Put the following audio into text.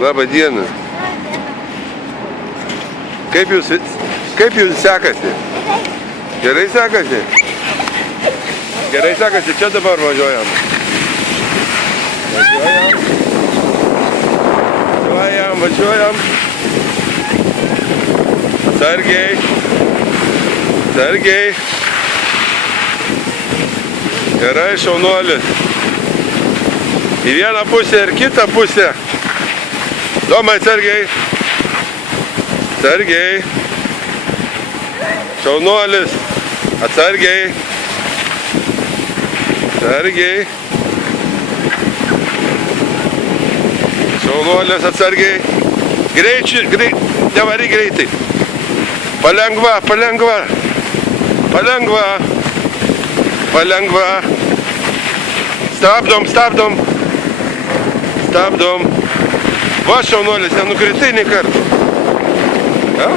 Labą dieną. Kaip jūs sekasi? Gerai sekasi? Gerai sekasi, čia dabar važiuojam. Važiuojam. Atsargiai. Gerai, šaunuolis. Į vieną pusę ir kitą pusę. Domai, atsargiai. Šaunuolis. Atsargiai. Šaunuolis, atsargiai. Nevaryk greitai. Palengva. Stabdom. Va, šaunuolis, nenukritai nei kartą. Ja?